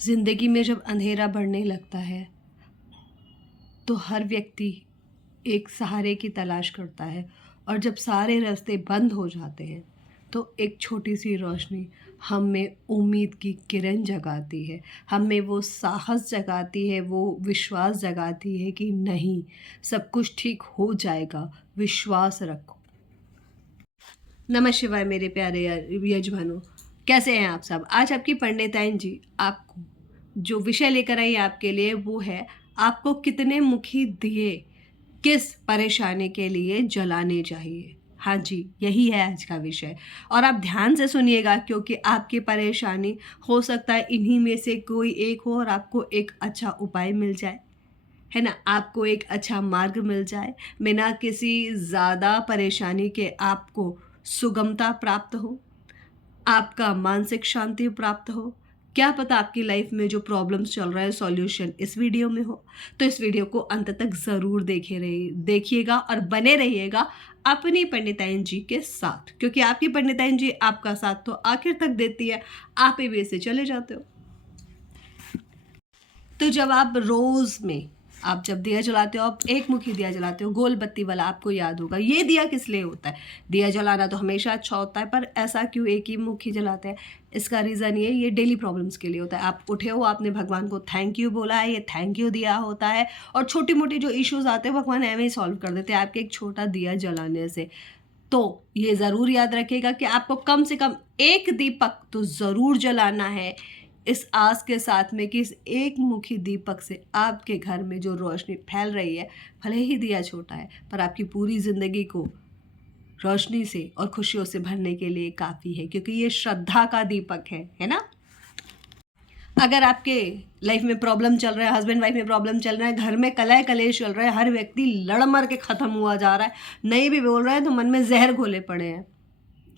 ज़िंदगी में जब अंधेरा बढ़ने लगता है तो हर व्यक्ति एक सहारे की तलाश करता है, और जब सारे रास्ते बंद हो जाते हैं तो एक छोटी सी रोशनी हम में उम्मीद की किरण जगाती है, हम में वो साहस जगाती है, वो विश्वास जगाती है कि नहीं, सब कुछ ठीक हो जाएगा, विश्वास रखो। नमः शिवाय मेरे प्यारे यजमानों, कैसे हैं आप सब। आज आपकी पंडिताइन जी आपको जो विषय लेकर आई आपके लिए वो है, आपको कितने मुखी दिए किस परेशानी के लिए जलाने चाहिए। हाँ जी, यही है आज का विषय, और आप ध्यान से सुनिएगा क्योंकि आपकी परेशानी हो सकता है इन्हीं में से कोई एक हो और आपको एक अच्छा उपाय मिल जाए, है ना, आपको एक अच्छा मार्ग मिल जाए, बिना किसी ज़्यादा परेशानी के आपको सुगमता प्राप्त हो, आपका मानसिक शांति प्राप्त हो। क्या पता आपकी लाइफ में जो प्रॉब्लम्स चल रहा है सॉल्यूशन इस वीडियो में हो। तो इस वीडियो को अंत तक ज़रूर देखिएगा और बने रहिएगा अपनी पंडिताइन जी के साथ, क्योंकि आपकी पंडिताइन जी आपका साथ तो आखिर तक देती है, आप ही भी से चले जाते हो। तो जब आप रोज़ में आप जब दिया जलाते हो, आप एक मुखी दिया जलाते हो गोल बत्ती वाला, आपको याद होगा ये दिया किस लिए होता है। दिया जलाना तो हमेशा अच्छा होता है, पर ऐसा क्यों एक ही मुखी जलाते हैं, इसका रीज़न ये डेली प्रॉब्लम्स के लिए होता है। आप उठे हो, आपने भगवान को थैंक यू बोला है, ये थैंक यू दिया होता है, और छोटी मोटी जो इश्यूज़ आते हैं भगवान ऐਵੇਂ ही सॉल्व कर देते हैं आपके एक छोटा दिया जलाने से। तो ये ज़रूर याद रखिएगा कि आपको कम से कम एक दीपक तो ज़रूर जलाना है, इस आस के साथ में कि इस एक मुखी दीपक से आपके घर में जो रोशनी फैल रही है, भले ही दिया छोटा है पर आपकी पूरी ज़िंदगी को रोशनी से और खुशियों से भरने के लिए काफ़ी है, क्योंकि ये श्रद्धा का दीपक है ना। अगर आपके लाइफ में प्रॉब्लम चल रहा है, हस्बैंड वाइफ में प्रॉब्लम चल रहा है, घर में कलह कलेश चल रहा है, हर व्यक्ति लड़ मर के ख़त्म हुआ जा रहा है, नहीं भी बोल रहा है तो मन में जहर घोले पड़े हैं,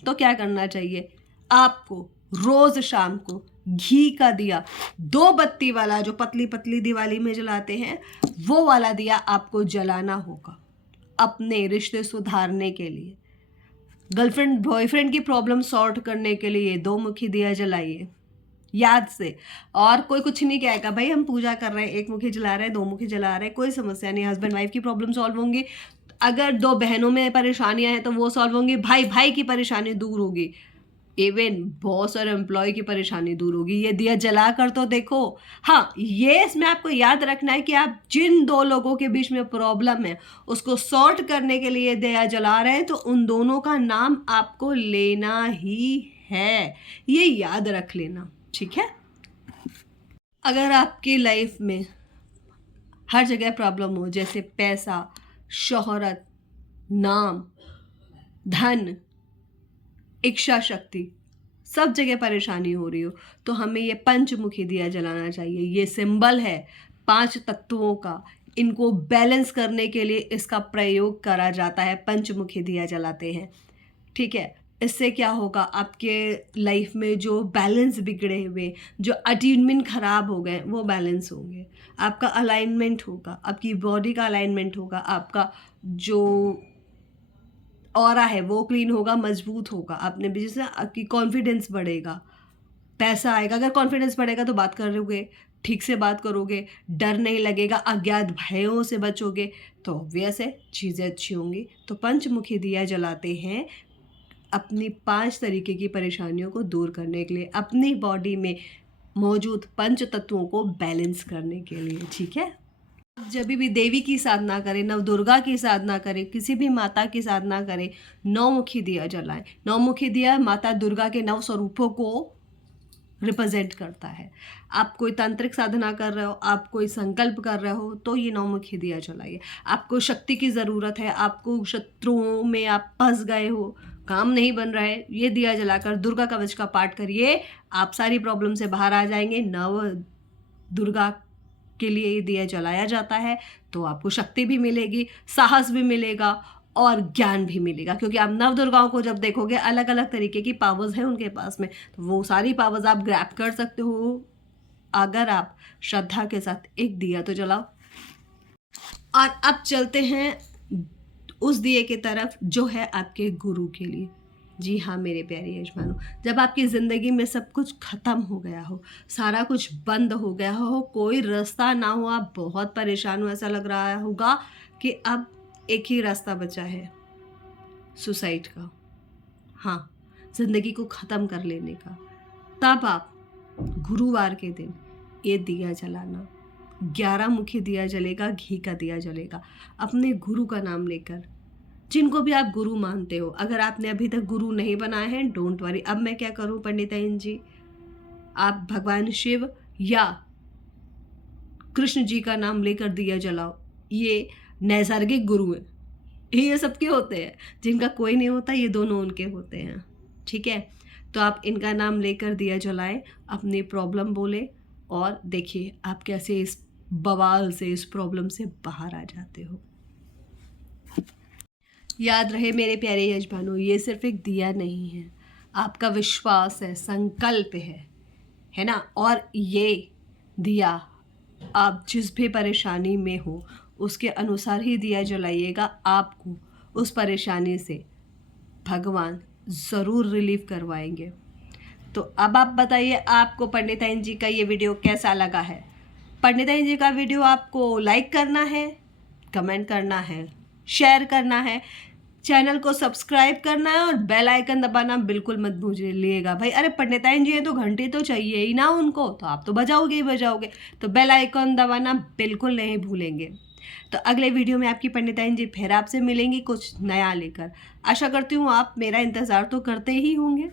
तो क्या करना चाहिए आपको। रोज शाम को घी का दिया, 2 बत्ती वाला, जो पतली पतली दिवाली में जलाते हैं, वो वाला दिया आपको जलाना होगा अपने रिश्ते सुधारने के लिए, गर्लफ्रेंड बॉयफ्रेंड की प्रॉब्लम सॉर्ट करने के लिए 2 मुखी दिया जलाइए याद से। और कोई कुछ नहीं कहेगा, भाई हम पूजा कर रहे हैं, एक मुखी जला रहे हैं, 2 मुखी जला रहे हैं, कोई समस्या नहीं। हस्बैंड वाइफ की प्रॉब्लम सॉल्व होंगी, अगर 2 बहनों में परेशानियां हैं तो वो सॉल्व होंगी, भाई भाई की परेशानी दूर होगी, इवन बॉस और एम्प्लॉय की परेशानी दूर होगी। ये दिया जला कर तो देखो। हाँ, ये इसमें आपको याद रखना है कि आप जिन 2 लोगों के बीच में प्रॉब्लम है उसको सॉर्ट करने के लिए दिया जला रहे हैं, तो उन दोनों का नाम आपको लेना ही है, ये याद रख लेना, ठीक है। अगर आपकी लाइफ में हर जगह प्रॉब्लम हो, जैसे पैसा, शोहरत, नाम, धन, इच्छा शक्ति, सब जगह परेशानी हो रही हो, तो हमें ये पंचमुखी दिया जलाना चाहिए। ये सिंबल है 5 तत्वों का, इनको बैलेंस करने के लिए इसका प्रयोग करा जाता है, पंचमुखी दिया जलाते हैं, ठीक है। इससे क्या होगा, आपके लाइफ में जो बैलेंस बिगड़े हुए, जो अटैचमेंट खराब हो गए, वो बैलेंस होंगे, आपका अलाइनमेंट होगा, आपकी बॉडी का अलाइनमेंट होगा, आपका जो ऑरा है वो क्लीन होगा, मजबूत होगा, आपने भी जैसे आपकी कॉन्फिडेंस बढ़ेगा, पैसा आएगा। अगर कॉन्फिडेंस बढ़ेगा तो बात करोगे, ठीक से बात करोगे, डर नहीं लगेगा, अज्ञात भयों से बचोगे, तो ऑब्वियस है चीज़ें अच्छी होंगी। तो पंचमुखी दिया जलाते हैं अपनी 5 तरीके की परेशानियों को दूर करने के लिए, अपनी बॉडी में मौजूद पंच तत्वों को बैलेंस करने के लिए, ठीक है। जब भी देवी की साधना करें, नव दुर्गा की साधना करें, किसी भी माता की साधना करें, 9 मुखी दिया जलाएं। 9 मुखी दिया माता दुर्गा के 9 स्वरूपों को रिप्रेजेंट करता है। आप कोई तांत्रिक साधना कर रहे हो, आप कोई संकल्प कर रहे हो, तो ये 9 मुखी दिया जलाइए। आपको शक्ति की ज़रूरत है, आपको शत्रुओं में आप फंस गए हो, काम नहीं बन रहा है, ये दिया जलाकर दुर्गा कवच का पाठ करिए, आप सारी प्रॉब्लम से बाहर आ जाएंगे। नव दुर्गा के लिए ये दिया जलाया जाता है, तो आपको शक्ति भी मिलेगी, साहस भी मिलेगा और ज्ञान भी मिलेगा, क्योंकि आप नव दुर्गाओं को जब देखोगे अलग अलग तरीके की पावर्स हैं उनके पास में, तो वो सारी पावर्स आप ग्रैब कर सकते हो अगर आप श्रद्धा के साथ एक दिया तो जलाओ। और अब चलते हैं उस दिए की तरफ जो है आपके गुरु के लिए। जी हाँ मेरे प्यारे यजमानों, जब आपकी ज़िंदगी में सब कुछ ख़त्म हो गया हो, सारा कुछ बंद हो गया हो, कोई रास्ता ना हो, आप बहुत परेशान हो, ऐसा लग रहा होगा कि अब एक ही रास्ता बचा है, सुसाइड का। हाँ, ज़िंदगी को ख़त्म कर लेने का। तब आप गुरुवार के दिन ये दिया जलाना, 11 मुखी दिया जलेगा, घी का दिया जलेगा, अपने गुरु का नाम लेकर, जिनको भी आप गुरु मानते हो। अगर आपने अभी तक गुरु नहीं बनाए हैं, डोंट वरी। अब मैं क्या करूं पंडिताइन जी, आप भगवान शिव या कृष्ण जी का नाम लेकर दिया जलाओ। ये नैसर्गिक गुरु हैं, ये सबके होते हैं। जिनका कोई नहीं होता, ये दोनों उनके होते हैं। ठीक है, तो आप इनका नाम लेकर दिया जलाएं, अपनी प्रॉब्लम बोले और देखिए आप कैसे इस बवाल से, इस प्रॉब्लम से बाहर आ जाते हो। याद रहे मेरे प्यारे यजमानों, ये सिर्फ एक दिया नहीं है, आपका विश्वास है, संकल्प है ना। और ये दिया आप जिस भी परेशानी में हो उसके अनुसार ही दिया जलाइएगा, आपको उस परेशानी से भगवान ज़रूर रिलीव करवाएंगे। तो अब आप बताइए, आपको पंडिताइन जी का ये वीडियो कैसा लगा है? पंडिताइन जी का वीडियो आपको लाइक करना है, कमेंट करना है, शेयर करना है, चैनल को सब्सक्राइब करना है और बेल आइकन दबाना बिल्कुल मत भूलिएगा भाई। अरे पंडिताइन जी है तो घंटी तो चाहिए ही ना उनको, तो आप तो बजाओगे ही बजाओगे, तो बेल आइकन दबाना बिल्कुल नहीं भूलेंगे। तो अगले वीडियो में आपकी पंडिताइन जी फिर आपसे मिलेंगी कुछ नया लेकर। आशा करती हूँ आप मेरा इंतज़ार तो करते ही होंगे।